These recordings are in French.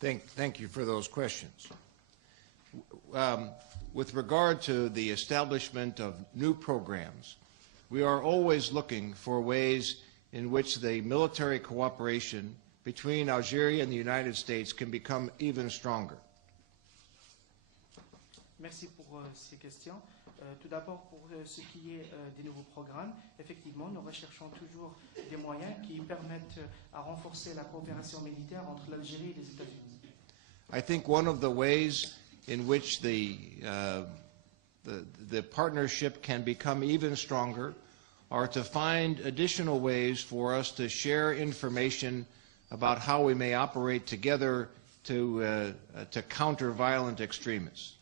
Thank you for those questions. With regard to the establishment of new programs, we are always looking for ways in which the military cooperation between Algeria and the United States can become even stronger. Merci pour ces questions. Tout d'abord, pour ce qui est des nouveaux programmes, effectivement, nous recherchons toujours des moyens qui permettent à renforcer la coopération militaire entre l'Algérie et les États-Unis. I think one of the ways in which the partnership can become even stronger are to find additional ways for us to share information about how we may operate together to counter violent extremists.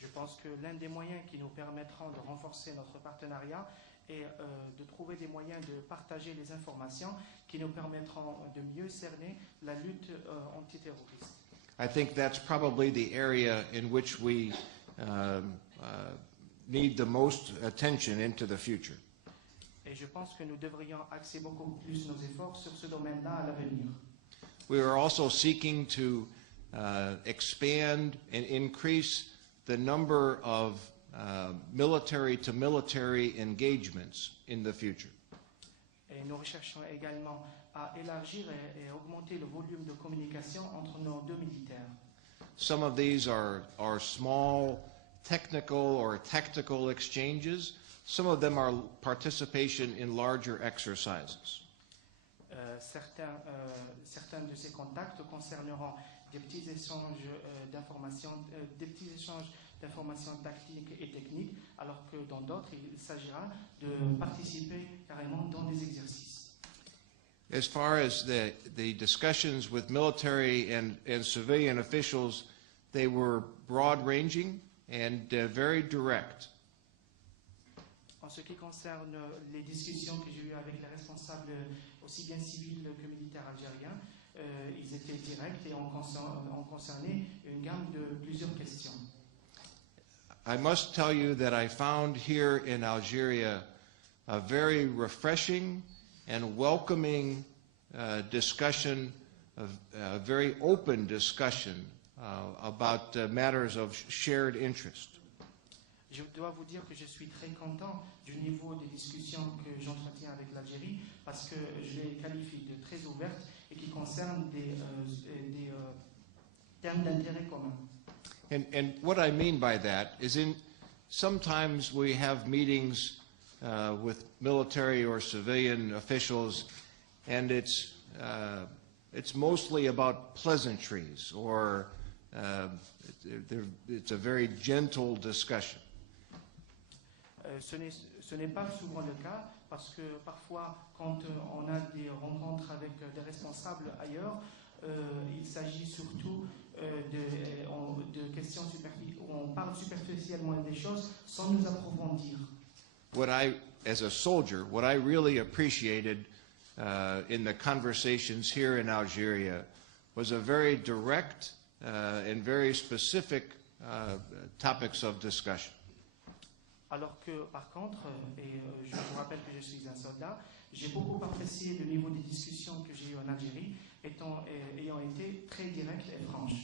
Je pense que l'un des moyens qui nous permettront de renforcer notre partenariat est de trouver des moyens de partager les informations qui nous permettront de mieux cerner la lutte antiterroriste. I think that's probably the area in which we need the most attention into the future. Et je pense que nous devrions axer beaucoup plus nos efforts sur ce domaine-là à l'avenir. We are also seeking to expand and increase the number of military-to-military engagements in the future. Et nous recherchons également à élargir et augmenter le volume de communication entre nos deux militaires. Some of these are small technical or tactical exchanges. Some of them are participation in larger exercises. Certains de ces contacts concerneront des petits échanges d'informations tactiques et techniques, alors que dans d'autres, il s'agira de participer carrément dans des exercices. As far as the discussions with military and civilian officials, they were broad-ranging and very direct. En ce qui concerne les discussions que j'ai eues avec les responsables, aussi bien civils que militaires algériens, ils étaient directs et ont concerné une gamme de plusieurs questions. I must tell you that I found here in Algeria a very refreshing and welcoming discussion, a very open discussion about matters of shared interest. Je dois vous dire que je suis très content du niveau des discussions que j'entretiens avec l'Algérie parce que je les qualifie de très ouvertes et qui concernent des termes d'intérêt commun. And what I mean by that is sometimes we have meetings with military or civilian officials, and it's mostly about pleasantries, or it's a very gentle discussion. Ce n'est pas souvent le cas parce que parfois, quand on a des rencontres avec des responsables ailleurs, il s'agit surtout de questions où on parle superficiellement des choses sans nous approfondir. As a soldier, what I really appreciated in the conversations here in Algeria was a very direct and very specific topics of discussion. Alors que, par contre, et je vous rappelle que je suis un soldat, j'ai beaucoup apprécié le niveau des discussions que j'ai eues en Algérie, ayant été très directes et franches.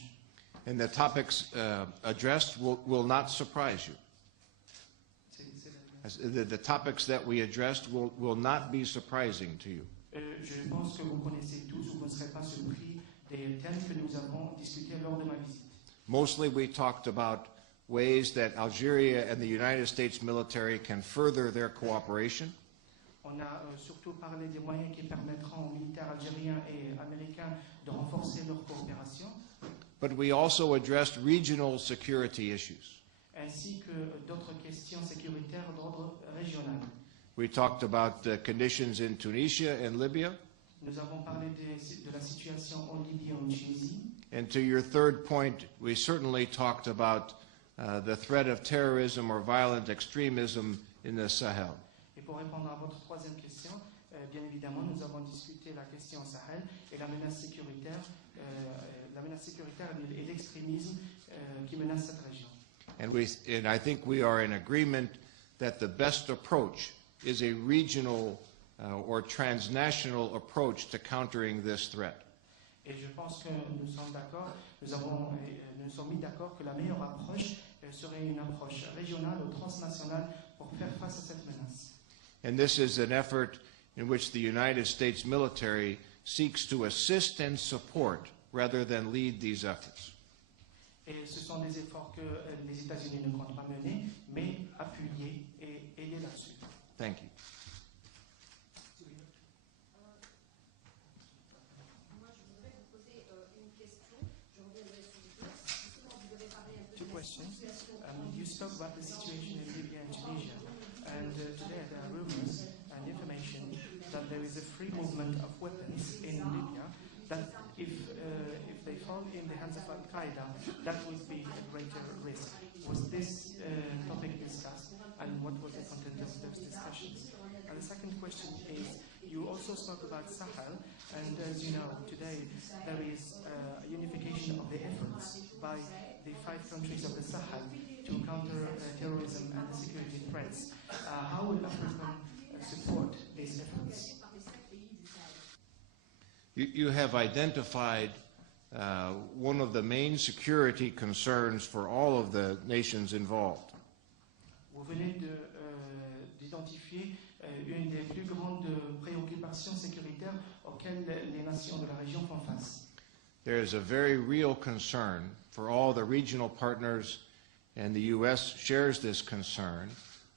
And the topics addressed will not surprise you. The topics that we addressed will not be surprising to you. Je pense que vous connaissez tous ou vous ne serez pas surpris des thèmes que nous avons discutés lors de ma visite. Mostly we talked about ways that Algeria and the United States military can further their cooperation. On a surtout parlé des moyens qui permettront aux militaires algériens et américains de renforcer leur coopération. But we also addressed regional security issues. Ainsi que d'autres questions sécuritaires d'ordre régional. We talked about the conditions in Tunisia and Libya. Nous avons parlé de la situation en Libye et en Tunisie. And to your third point, we certainly talked about the threat of terrorism or violent extremism in the Sahel. Et pour répondre à votre troisième question, bien évidemment, nous avons discuté la question au Sahel et la menace sécuritaire et l'extrémisme qui menacent cette région. And I think we are in agreement that the best approach is a regional or transnational approach to countering this threat. Et je pense que nous sommes d'accord, nous sommes mis d'accord que la meilleure approche serait une approche régionale ou transnationale pour faire face à cette menace. And this is an effort in which the United States military seeks to assist and support rather than lead these efforts. Et ce sont des efforts que les États-Unis ne comptent pas mener, mais appuyer et aider là-dessus. Thank you. Two questions. You spoke about the situation in Libya and Tunisia, and today there are rumors and information that there is a free movement of weapons in Libya, that if they fall in the hands of Al-Qaeda, that would be a greater risk. Was this topic discussed, and what was the content of those discussions? And the second question is, you also spoke about Sahel, and as you know, today there is a unification of the efforts by the 5 countries of the Sahel to counter terrorism and the security threats. How will Africa support these efforts? You have identified one of the main security concerns for all of the nations involved. Vous venez d'identifier une des plus grandes préoccupations sécuritaires auxquelles les nations de la région font face. There is a very real concern for all the regional partners, and the U.S. shares this concern,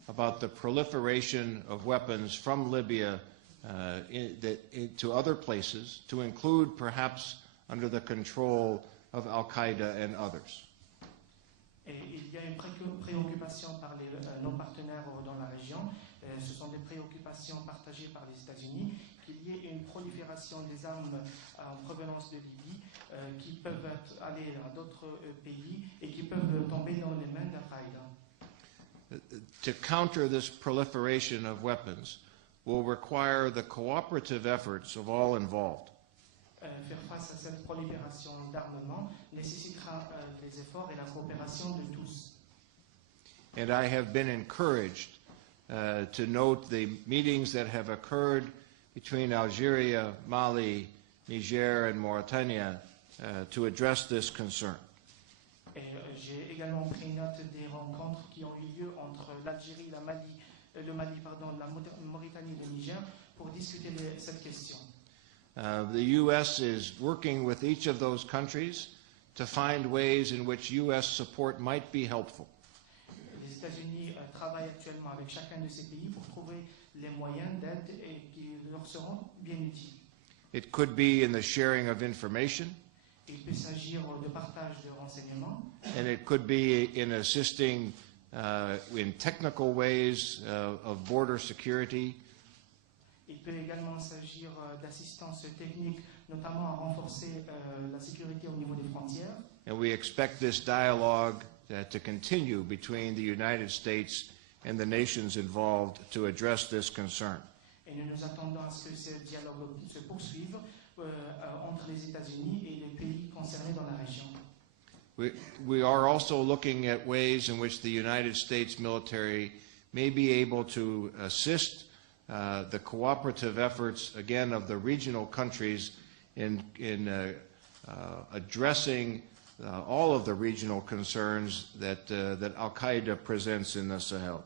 about the proliferation of weapons from Libya to other places, to include perhaps under the control of Al-Qaeda and others. Et il y a une préoccupation par nos partenaires dans la région. Ce sont des préoccupations partagées par les États-Unis, qu'il y ait une prolifération des armes en provenance de Libye qui peuvent aller à d'autres pays et qui peuvent tomber dans les mains d'Al-Qaïda. To counter this proliferation of weapons will require the cooperative efforts of all involved. Faire face à cette prolifération d'armement nécessitera les efforts et la coopération de tous. And I have been encouraged to note the meetings that have occurred between Algeria, Mali, Niger, and Mauritania to address this concern. Et j'ai également pris note des rencontres qui ont eu lieu entre l'Algérie, le Mali, la Mauritanie et le Niger pour discuter de cette question. The U.S. is working with each of those countries to find ways in which U.S. support might be helpful. Les États-Unis travaillent actuellement avec chacun de ces pays pour trouver les moyens d'aide et qui leur seront bien utiles. It could be in the sharing of information, Il peut s'agir de partage de renseignements, and it could be in assisting in technical ways of border security. il peut également s'agir d'assistance technique, notamment à renforcer la sécurité au niveau des frontières. And we expect this dialogue to continue between the United States and the nations involved to address this concern. Et nous nous attendons à ce que ce dialogue se poursuive entre les États-Unis et les pays concernés dans la région. We are also looking at ways in which the United States military may be able to assist the cooperative efforts, again, of the regional countries in addressing all of the regional concerns that Al-Qaeda presents in the Sahel.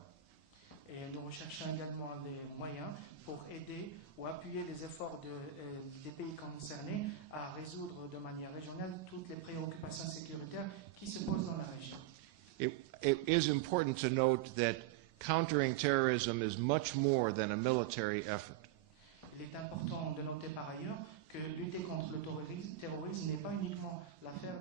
Et nous recherchons également des moyens pour aider ou appuyer les efforts des pays concernés à résoudre de manière régionale toutes les préoccupations sécuritaires qui se posent dans la région. It is important to note that countering terrorism is much more than a military effort. Il est important de noter par ailleurs que lutter contre le terrorisme n'est pas uniquement l'affaire